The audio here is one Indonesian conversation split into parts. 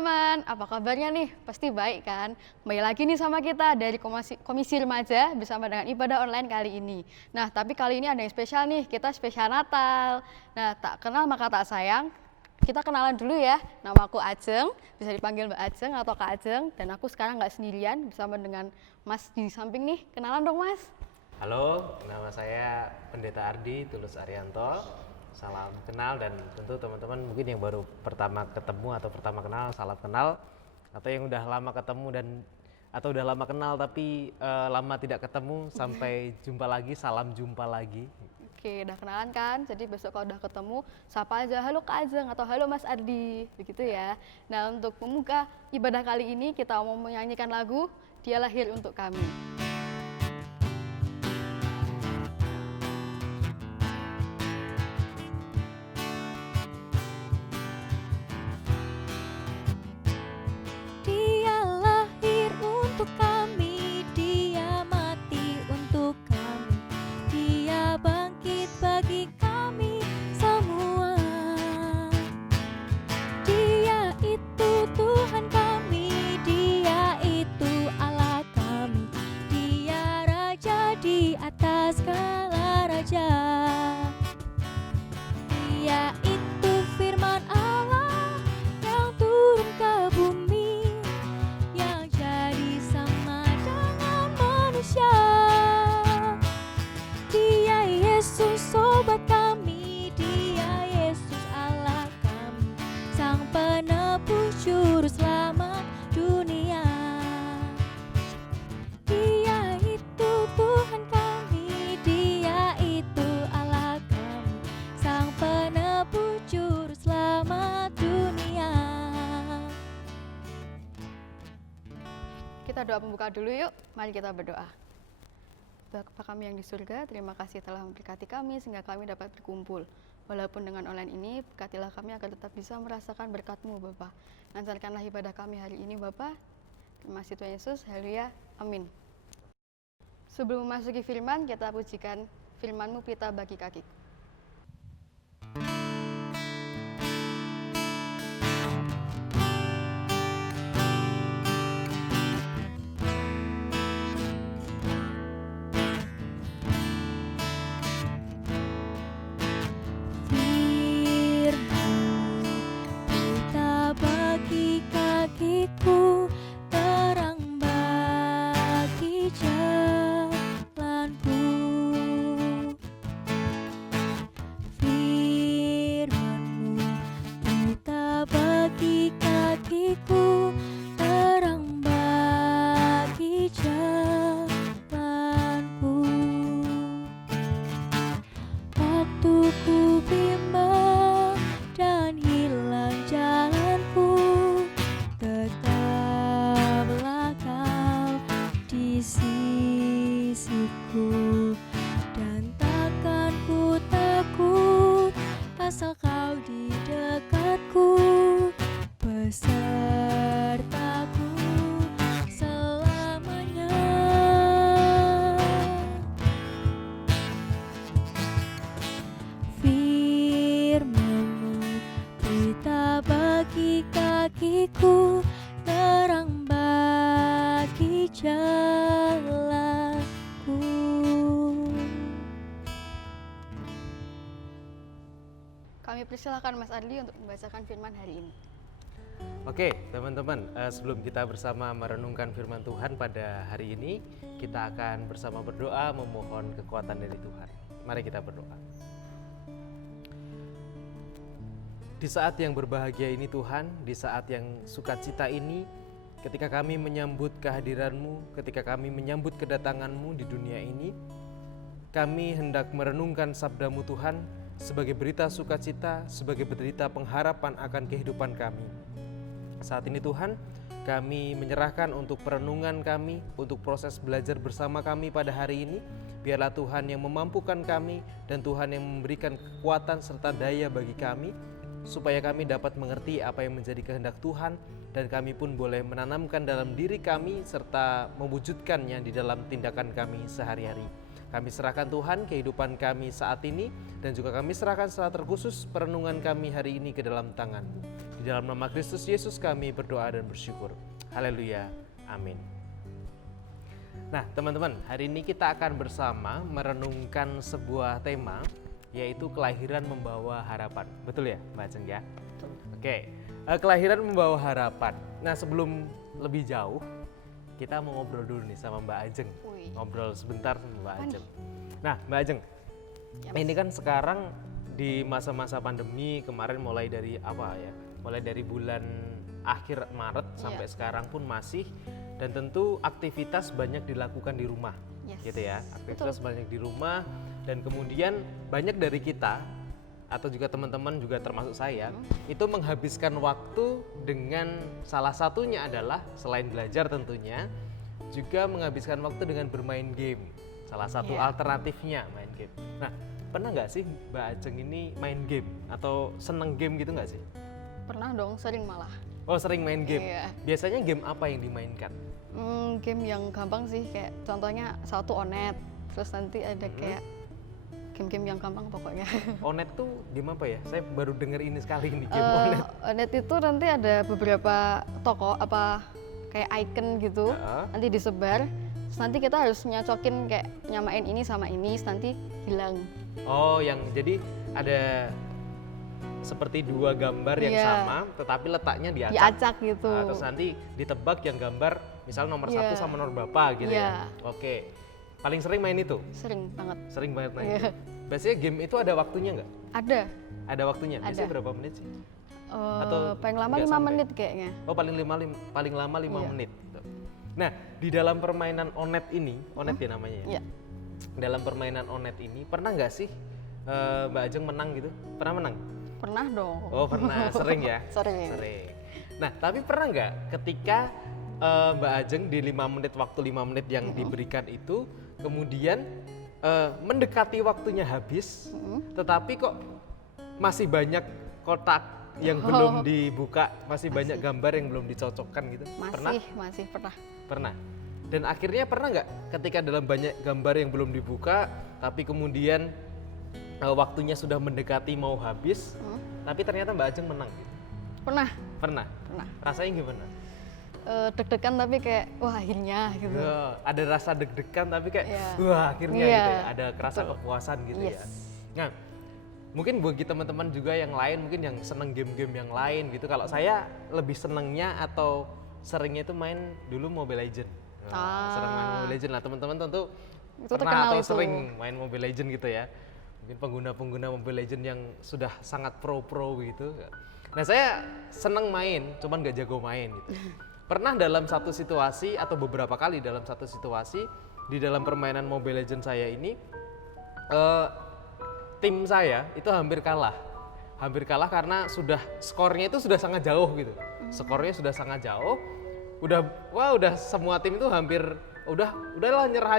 teman-teman, apa kabarnya nih? Pasti baik kan? Kembali lagi nih sama kita dari Komisi Remaja bersama dengan ibadah online kali ini. Nah, tapi kali ini ada yang spesial nih, kita spesial Natal. Nah, tak kenal maka tak sayang, kita kenalan dulu ya. Nama aku Ajeng, bisa dipanggil Mbak Ajeng atau Kak Ajeng. Dan aku sekarang nggak sendirian bersama dengan Mas di samping nih. Kenalan dong Mas. Halo, nama saya Pendeta Ardi Tulus Arianto. Salam kenal dan tentu teman-teman mungkin yang baru pertama ketemu atau pertama kenal, salam kenal. Atau yang udah lama ketemu dan atau udah lama kenal tapi lama tidak ketemu, sampai jumpa lagi, salam jumpa lagi. Oke, udah kenalan kan? Jadi besok kalau udah ketemu, sapa aja, halo Kak Ajeng atau halo Mas Ardi, begitu ya. Nah, untuk membuka ibadah kali ini kita mau menyanyikan lagu Dia Lahir Untuk Kami. Dia lahir untuk kami, Dia mati untuk kami, Dia bangkit bagi kami semua. Dia itu Tuhan kami, Dia itu Allah kami, Dia Raja di atas segala raja. Dia itu firman Allah yang turun ke bumi, yang jadi sama dengan manusia. Dia Yesus sobat kami, Dia Yesus Allah kami, Sang penebus juru selamat dunia. Dia itu Tuhan kami, Dia itu Allah kami, Sang penebus juru selamat dunia. Kita doa pembuka dulu yuk, mari kita berdoa. Bapa kami yang di surga, terima kasih telah memberkati kami sehingga kami dapat berkumpul. Walaupun dengan online ini, berkatilah kami agar tetap bisa merasakan berkat-Mu Bapa. Lancarkanlah ibadah kami hari ini Bapa. Terima kasih Tuhan Yesus, haleluya, amin. Sebelum memasuki firman, kita pujikan firman-Mu pelita bagi kakiku. Pelita bagi kakiku, terang bagi jalanku. Firman-Mu pelita bagi kakiku, terang bagi jalanku. Waktu ku bimbang dan hilang jalanku, tetaplah Kau di sisiku, dan takkan ku takut asal Kau di dekatku, besertaku selamanya. Firman-Mu pelita bagi kakiku, terang bagi jalanku. Kami persilahkan Mas Ardi untuk membacakan firman hari ini. Oke, teman-teman, sebelum kita bersama merenungkan firman Tuhan pada hari ini, kita akan bersama berdoa memohon kekuatan dari Tuhan. Mari kita berdoa. Di saat yang berbahagia ini Tuhan, di saat yang sukacita ini, ketika kami menyambut kehadiran-Mu, ketika kami menyambut kedatangan-Mu di dunia ini, kami hendak merenungkan sabda-Mu Tuhan sebagai berita sukacita, sebagai berita pengharapan akan kehidupan kami. Saat ini Tuhan, kami menyerahkan untuk perenungan kami, untuk proses belajar bersama kami pada hari ini. Biarlah Tuhan yang memampukan kami dan Tuhan yang memberikan kekuatan serta daya bagi kami, supaya kami dapat mengerti apa yang menjadi kehendak Tuhan dan kami pun boleh menanamkan dalam diri kami serta mewujudkannya di dalam tindakan kami sehari-hari. Kami serahkan Tuhan kehidupan kami saat ini, dan juga kami serahkan secara terkhusus perenungan kami hari ini ke dalam tangan-Mu. Di dalam nama Kristus Yesus kami berdoa dan bersyukur. Haleluya. Amin. Nah teman-teman, hari ini kita akan bersama merenungkan sebuah tema, yaitu kelahiran membawa harapan. Betul ya Mbak Ajeng ya? Betul. Oke, kelahiran membawa harapan. Nah sebelum lebih jauh, kita mau ngobrol dulu nih sama Mbak Ajeng. Wih. Ngobrol sebentar sama Mbak Apa Ajeng. Nah Mbak Ajeng, Ya, ini kan sekarang di masa-masa pandemi kemarin mulai dari apa ya? Mulai dari bulan akhir Maret sampai sekarang pun masih, dan tentu aktivitas banyak dilakukan di rumah. Yes. Gitu ya. Aktivitas banyak di rumah, dan kemudian banyak dari kita atau juga teman-teman juga termasuk saya itu menghabiskan waktu dengan salah satunya adalah selain belajar tentunya juga menghabiskan waktu dengan bermain game. Salah satu alternatifnya main game. Nah, pernah nggak sih Mbak Ajeng ini main game atau seneng game gitu nggak sih? Pernah dong, sering malah. Oh, sering main game. Iya. Biasanya game apa yang dimainkan? Game yang gampang sih, kayak contohnya satu Onet, terus nanti ada kayak game-game yang gampang pokoknya. Onet tuh game apa ya? Saya baru denger ini sekali nih game Onet. Onet itu nanti ada beberapa toko apa kayak icon gitu, nanti disebar, terus nanti kita harus nyocokin kayak nyamain ini sama ini, terus nanti hilang. Oh, yang jadi ada seperti dua gambar yang sama, tetapi letaknya diacak. Diacak gitu. Nah, terus nanti ditebak yang gambar, misal nomor 1 sama nomor berapa gitu ya. Oke. Paling sering main itu? Sering banget. Sering banget main itu. Biasanya game itu ada waktunya nggak? Ada. Ada waktunya? Biasanya berapa menit sih? Paling lama 5 menit kayaknya. Oh, paling lama 5 menit. Gitu. Nah, di dalam permainan Onet ini, Onet ya namanya ya? Iya. Dalam permainan Onet ini, pernah nggak sih Mbak Ajeng menang gitu? Pernah menang? Pernah dong. Oh pernah, sering ya? Sering. Nah tapi pernah nggak ketika Mbak Ajeng di 5 menit, waktu 5 menit yang diberikan itu, kemudian mendekati waktunya habis, tetapi kok masih banyak kotak yang belum dibuka, masih banih gambar yang belum dicocokkan gitu? Masih pernah. Pernah. Dan akhirnya pernah nggak ketika dalam banyak gambar yang belum dibuka, tapi kemudian waktunya sudah mendekati mau habis, tapi ternyata Mbak Ajeng menang gitu? Pernah. Pernah? Rasanya gimana? Deg-degan tapi kayak wah akhirnya gitu. Ada rasa deg-degan tapi kayak wah akhirnya gitu ya, ada kerasa kepuasan gitu ya. Nah mungkin bagi teman-teman juga yang lain, mungkin yang seneng game-game yang lain gitu, kalau saya lebih senengnya atau seringnya itu main dulu Mobile Legends. Sering main Mobile Legends lah, teman-teman tentu itu pernah atau itu. sering main Mobile Legends gitu ya. Mungkin pengguna-pengguna Mobile Legends yang sudah sangat pro gitu. Nah saya seneng main, cuman gak jago main gitu. Pernah dalam satu situasi atau beberapa kali dalam satu situasi di dalam permainan Mobile Legends saya ini, tim saya itu hampir kalah karena skornya itu sudah sangat jauh gitu. Skornya sudah sangat jauh. Udah semua tim itu hampir udahlah nyerah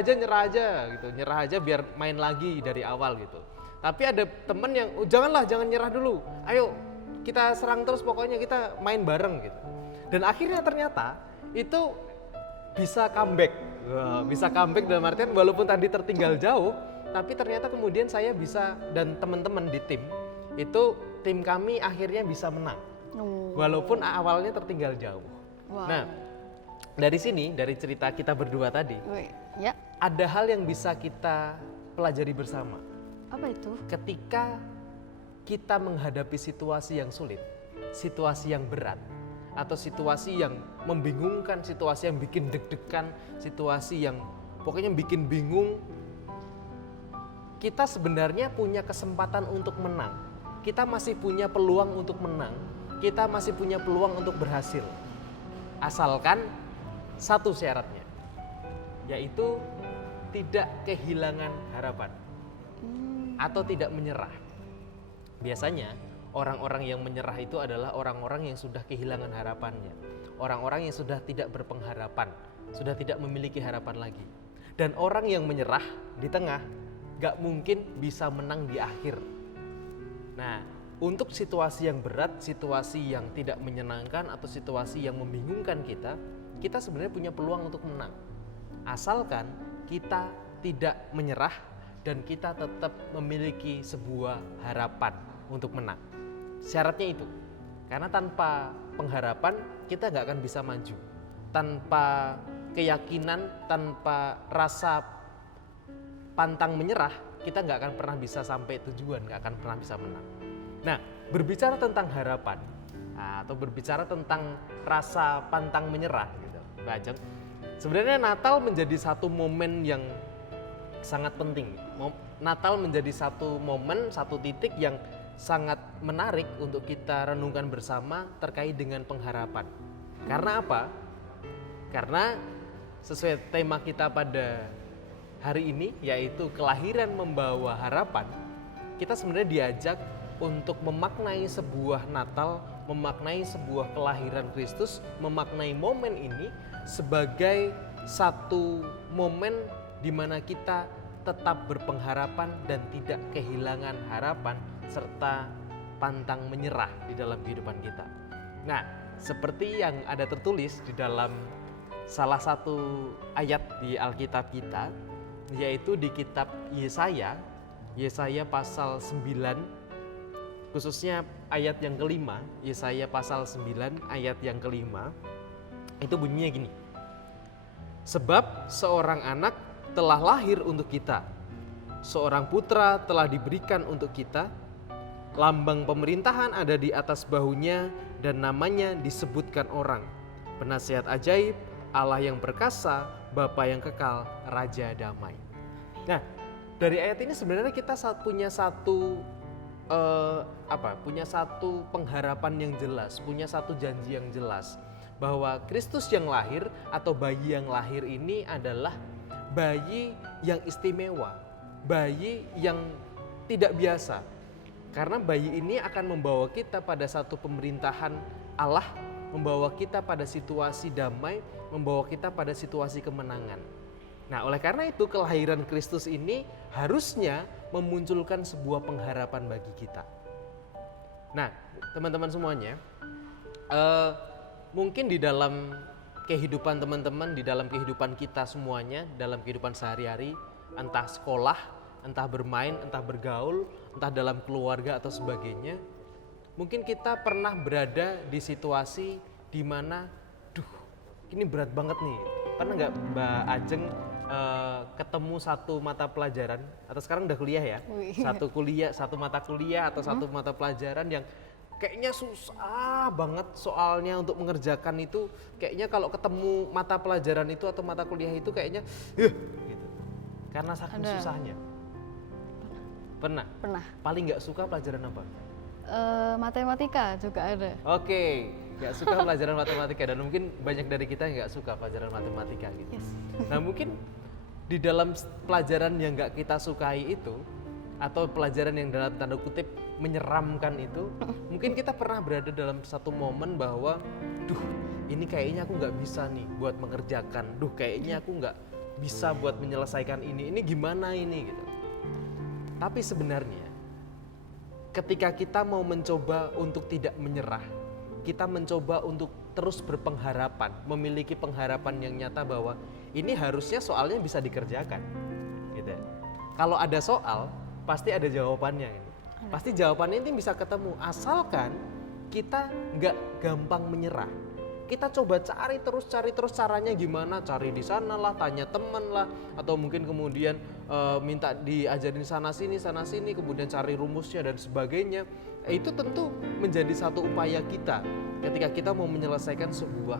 aja biar main lagi dari awal gitu. Tapi ada temen yang jangan nyerah dulu, ayo kita serang terus, pokoknya kita main bareng gitu. Dan akhirnya ternyata itu bisa comeback. Bisa comeback dalam artian walaupun tadi tertinggal jauh, tapi ternyata kemudian saya bisa, dan teman-teman di tim itu, tim kami akhirnya bisa menang walaupun awalnya tertinggal jauh. Nah dari sini, dari cerita kita berdua tadi, ada hal yang bisa kita pelajari bersama. Apa itu? Ketika kita menghadapi situasi yang sulit, situasi yang berat, atau situasi yang membingungkan, situasi yang bikin deg-degan, situasi yang pokoknya bikin bingung, kita sebenarnya punya kesempatan untuk menang. Kita masih punya peluang untuk menang. Kita masih punya peluang untuk berhasil. Asalkan satu syaratnya, yaitu tidak kehilangan harapan atau tidak menyerah. Biasanya orang-orang yang menyerah itu adalah orang-orang yang sudah kehilangan harapannya, orang-orang yang sudah tidak berpengharapan, sudah tidak memiliki harapan lagi. Dan orang yang menyerah di tengah gak mungkin bisa menang di akhir. Nah, untuk situasi yang berat, situasi yang tidak menyenangkan, atau situasi yang membingungkan kita sebenarnya punya peluang untuk menang. Asalkan kita tidak menyerah dan kita tetap memiliki sebuah harapan untuk menang. Syaratnya itu, karena tanpa pengharapan kita nggak akan bisa maju. Tanpa keyakinan, tanpa rasa pantang menyerah, kita nggak akan pernah bisa sampai tujuan, nggak akan pernah bisa menang. Nah, berbicara tentang harapan atau berbicara tentang rasa pantang menyerah, gitu, Mbak Ajeng. Sebenarnya Natal menjadi satu momen yang sangat penting. Natal menjadi satu momen, satu titik yang sangat menarik untuk kita renungkan bersama terkait dengan pengharapan. Karena apa? Karena sesuai tema kita pada hari ini, yaitu kelahiran membawa harapan, kita sebenarnya diajak untuk memaknai sebuah Natal, memaknai sebuah kelahiran Kristus, memaknai momen ini sebagai satu momen di mana kita tetap berpengharapan dan tidak kehilangan harapan serta pantang menyerah di dalam kehidupan kita. Nah, seperti yang ada tertulis di dalam salah satu ayat di Alkitab kita, yaitu di kitab Yesaya pasal 9, khususnya ayat yang kelima, Yesaya pasal 9 ayat yang kelima, itu bunyinya gini. Sebab seorang anak telah lahir untuk kita, seorang putra telah diberikan untuk kita, lambang pemerintahan ada di atas bahunya dan namanya disebutkan orang, penasihat ajaib, Allah yang perkasa, Bapa yang kekal, Raja damai. Nah, dari ayat ini sebenarnya kita punya satu pengharapan yang jelas, punya satu janji yang jelas bahwa Kristus yang lahir atau bayi yang lahir ini adalah bayi yang istimewa, bayi yang tidak biasa. Karena bayi ini akan membawa kita pada satu pemerintahan Allah, membawa kita pada situasi damai, membawa kita pada situasi kemenangan. Nah, oleh karena itu kelahiran Kristus ini harusnya memunculkan sebuah pengharapan bagi kita. Nah, teman-teman semuanya, mungkin di dalam kehidupan teman-teman, di dalam kehidupan kita semuanya, dalam kehidupan sehari-hari, entah sekolah, entah bermain, entah bergaul, entah dalam keluarga atau sebagainya, mungkin kita pernah berada di situasi di mana, ini berat banget nih. Pernah nggak Mbak Ajeng ketemu satu mata pelajaran, atau sekarang udah kuliah ya, satu mata kuliah atau satu mata pelajaran yang kayaknya susah banget soalnya untuk mengerjakan itu, kayaknya kalau ketemu mata pelajaran itu atau mata kuliah itu kayaknya gitu. Karena saking susahnya. Pernah? Paling nggak suka pelajaran apa? Matematika juga ada. Oke, nggak suka pelajaran matematika, dan mungkin banyak dari kita yang nggak suka pelajaran matematika gitu. Yes. Nah, mungkin di dalam pelajaran yang nggak kita sukai itu, atau pelajaran yang dalam tanda kutip menyeramkan itu, mungkin kita pernah berada dalam satu momen bahwa, ini kayaknya aku nggak bisa nih buat mengerjakan, kayaknya aku nggak bisa buat menyelesaikan ini gimana ini gitu. Tapi sebenarnya ketika kita mau mencoba untuk tidak menyerah, kita mencoba untuk terus berpengharapan, memiliki pengharapan yang nyata bahwa ini harusnya soalnya bisa dikerjakan gitu. Kalau ada soal, pasti ada jawabannya ini. Pasti jawabannya ini bisa ketemu, asalkan kita nggak gampang menyerah. Kita coba cari terus caranya gimana, cari di sana lah, tanya teman lah, atau mungkin kemudian minta diajarin sana sini, kemudian cari rumusnya dan sebagainya. Itu tentu menjadi satu upaya kita ketika kita mau menyelesaikan sebuah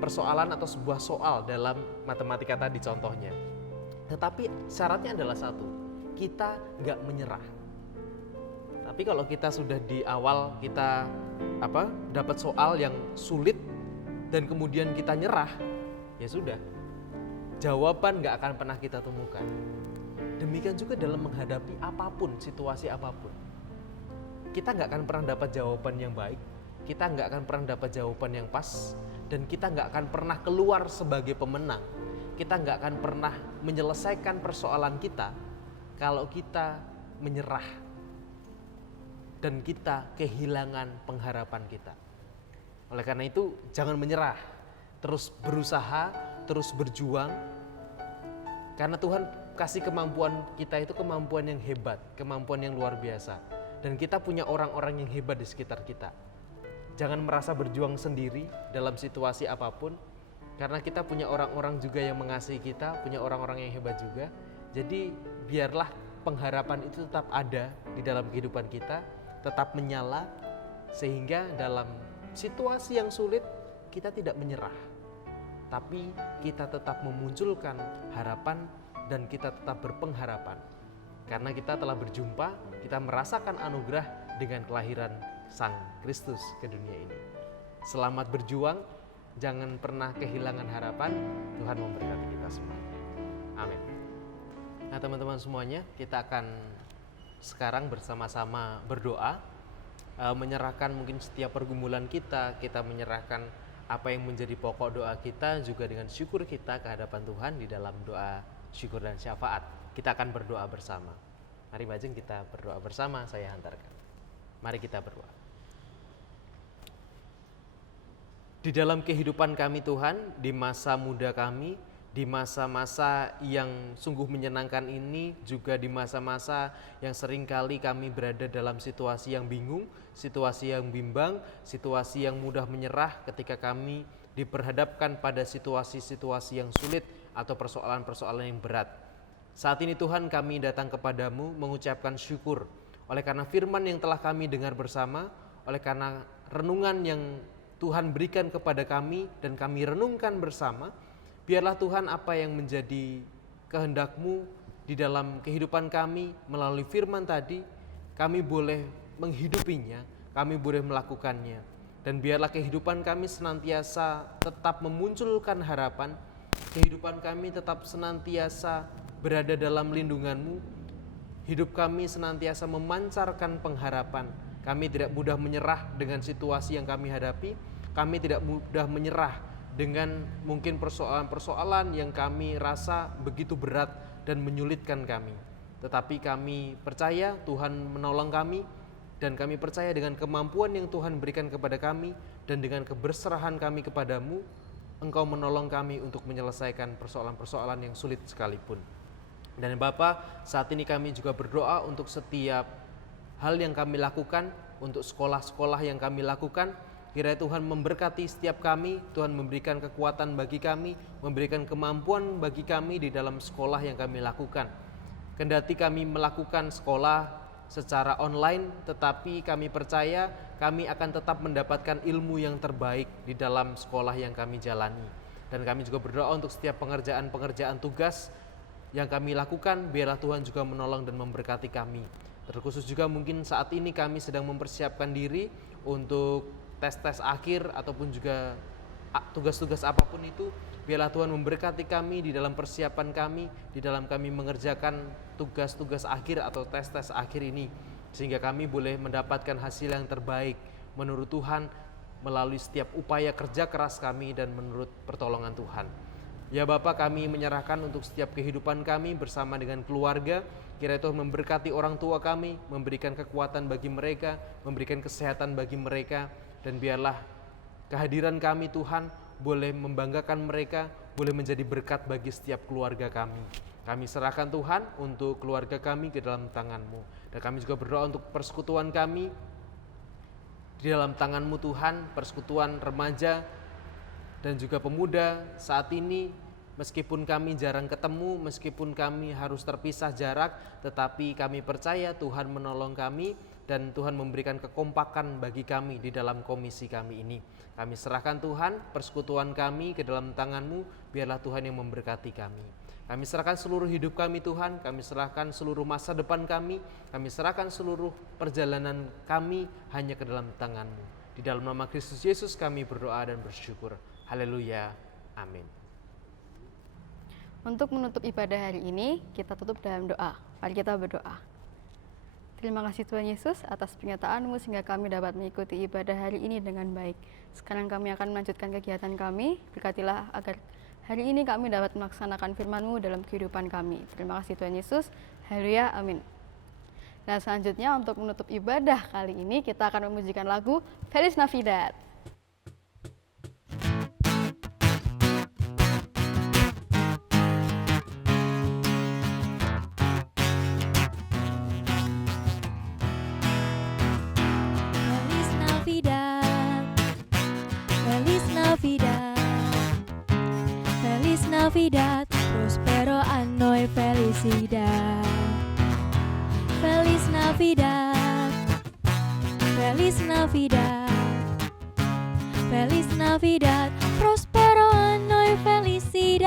persoalan atau sebuah soal dalam matematika tadi contohnya. Tetapi syaratnya adalah satu, kita nggak menyerah. Tapi kalau kita sudah di awal kita dapat soal yang sulit dan kemudian kita nyerah, ya sudah, jawaban nggak akan pernah kita temukan. Demikian juga dalam menghadapi apapun, situasi apapun. Kita nggak akan pernah dapat jawaban yang baik, kita nggak akan pernah dapat jawaban yang pas, dan kita nggak akan pernah keluar sebagai pemenang. Kita nggak akan pernah menyelesaikan persoalan kita kalau kita menyerah dan kita kehilangan pengharapan kita. Oleh karena itu jangan menyerah, terus berusaha, terus berjuang. Karena Tuhan kasih kemampuan kita itu kemampuan yang hebat, kemampuan yang luar biasa. Dan kita punya orang-orang yang hebat di sekitar kita. Jangan merasa berjuang sendiri dalam situasi apapun, karena kita punya orang-orang juga yang mengasihi kita, punya orang-orang yang hebat juga. Jadi biarlah pengharapan itu tetap ada di dalam kehidupan kita, tetap menyala, sehingga dalam situasi yang sulit kita tidak menyerah, tapi kita tetap memunculkan harapan dan kita tetap berpengharapan. Karena kita telah berjumpa, kita merasakan anugerah dengan kelahiran Sang Kristus ke dunia ini. Selamat berjuang, jangan pernah kehilangan harapan. Tuhan memberkati kita semua. Amin. Nah teman-teman semuanya, kita akan sekarang bersama-sama berdoa, menyerahkan mungkin setiap pergumulan kita menyerahkan apa yang menjadi pokok doa kita juga dengan syukur kita ke hadapan Tuhan di dalam doa syukur dan syafaat. Kita akan berdoa bersama. Mari Bajeng kita berdoa bersama, saya hantarkan. Mari kita berdoa. Di dalam kehidupan kami Tuhan, di masa muda kami, di masa-masa yang sungguh menyenangkan ini, juga di masa-masa yang seringkali kami berada dalam situasi yang bingung, situasi yang bimbang, situasi yang mudah menyerah ketika kami diperhadapkan pada situasi-situasi yang sulit atau persoalan-persoalan yang berat. Saat ini Tuhan, kami datang kepadamu mengucapkan syukur oleh karena firman yang telah kami dengar bersama, oleh karena renungan yang Tuhan berikan kepada kami dan kami renungkan bersama. Biarlah Tuhan apa yang menjadi kehendak-Mu di dalam kehidupan kami melalui firman tadi, kami boleh menghidupinya, kami boleh melakukannya. Dan biarlah kehidupan kami senantiasa tetap memunculkan harapan, kehidupan kami tetap senantiasa berada dalam lindungan-Mu, hidup kami senantiasa memancarkan pengharapan. Kami tidak mudah menyerah dengan situasi yang kami hadapi, kami tidak mudah menyerah dengan mungkin persoalan-persoalan yang kami rasa begitu berat dan menyulitkan kami. Tetapi kami percaya Tuhan menolong kami, dan kami percaya dengan kemampuan yang Tuhan berikan kepada kami dan dengan keberserahan kami kepadamu, Engkau menolong kami untuk menyelesaikan persoalan-persoalan yang sulit sekalipun. Dan Bapa, saat ini kami juga berdoa untuk setiap hal yang kami lakukan, untuk sekolah-sekolah yang kami lakukan. Kiranya Tuhan memberkati setiap kami, Tuhan memberikan kekuatan bagi kami, memberikan kemampuan bagi kami di dalam sekolah yang kami lakukan. Kendati kami melakukan sekolah secara online, tetapi kami percaya kami akan tetap mendapatkan ilmu yang terbaik di dalam sekolah yang kami jalani. Dan kami juga berdoa untuk setiap pengerjaan-pengerjaan tugas yang kami lakukan, biarlah Tuhan juga menolong dan memberkati kami. Terkhusus juga mungkin saat ini kami sedang mempersiapkan diri untuk tes-tes akhir ataupun juga tugas-tugas apapun itu, biarlah Tuhan memberkati kami di dalam persiapan kami, di dalam kami mengerjakan tugas-tugas akhir atau tes-tes akhir ini, sehingga kami boleh mendapatkan hasil yang terbaik menurut Tuhan melalui setiap upaya kerja keras kami dan menurut pertolongan Tuhan. Ya Bapa, kami menyerahkan untuk setiap kehidupan kami bersama dengan keluarga. Kiranya Tuhan memberkati orang tua kami, memberikan kekuatan bagi mereka, memberikan kesehatan bagi mereka. Dan biarlah kehadiran kami Tuhan boleh membanggakan mereka, boleh menjadi berkat bagi setiap keluarga kami. Kami serahkan Tuhan untuk keluarga kami ke dalam tangan-Mu. Dan kami juga berdoa untuk persekutuan kami di dalam tangan-Mu Tuhan, persekutuan remaja dan juga pemuda saat ini. Meskipun kami jarang ketemu, meskipun kami harus terpisah jarak, tetapi kami percaya Tuhan menolong kami dan Tuhan memberikan kekompakan bagi kami di dalam komisi kami ini. Kami serahkan Tuhan persekutuan kami ke dalam tangan-Mu, biarlah Tuhan yang memberkati kami. Kami serahkan seluruh hidup kami Tuhan, kami serahkan seluruh masa depan kami serahkan seluruh perjalanan kami hanya ke dalam tangan-Mu. Di dalam nama Kristus Yesus kami berdoa dan bersyukur. Haleluya. Amin. Untuk menutup ibadah hari ini, kita tutup dalam doa. Mari kita berdoa. Terima kasih Tuhan Yesus atas pernyataan-Mu sehingga kami dapat mengikuti ibadah hari ini dengan baik. Sekarang kami akan melanjutkan kegiatan kami. Berkatilah agar hari ini kami dapat melaksanakan firman-Mu dalam kehidupan kami. Terima kasih Tuhan Yesus. Haleluya. Amin. Nah selanjutnya untuk menutup ibadah kali ini kita akan memujikan lagu Feliz Navidad. Navidad, Feliz Navidad, Prospero Anno y Felicidad.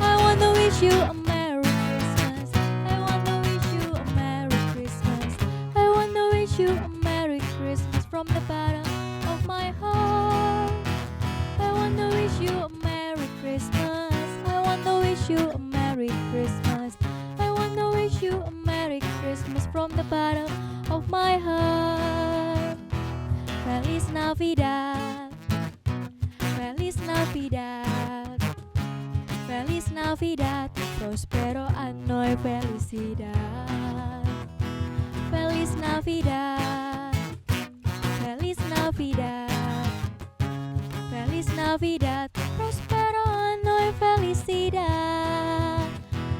I want to wish you a Merry Christmas. I want to wish you a Merry Christmas. I want to wish you a Merry Christmas from the bottom of my heart. I want to wish you a Merry Christmas. I want to wish you a Merry Christmas. I want to wish you a Merry Christmas from the bottom of my heart. Feliz Navidad, Feliz Navidad, Feliz Navidad, Prospero Anno y Felicidad. Feliz Navidad, Feliz Navidad, Feliz Navidad, Prospero Anno y Felicidad.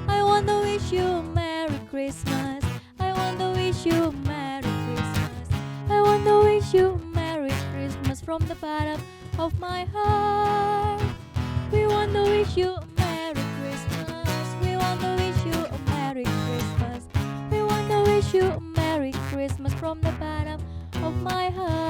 I want to wish you a Merry Christmas. I want to wish you a Merry Christmas. I want to wish you a Merry Christmas from the bottom of my heart. We want to wish you a Merry Christmas. We want to wish you a Merry Christmas. We want to wish you a Merry Christmas from the bottom of my heart.